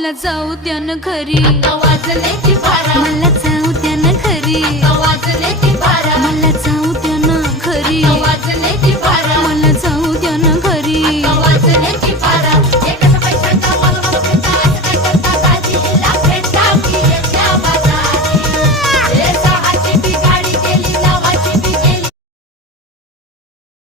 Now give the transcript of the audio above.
मला जाऊ द्या ना घरी, वाजले की बारा, मला जाऊ द्या ना घरी, वाजले की बारा, मला जाऊ द्या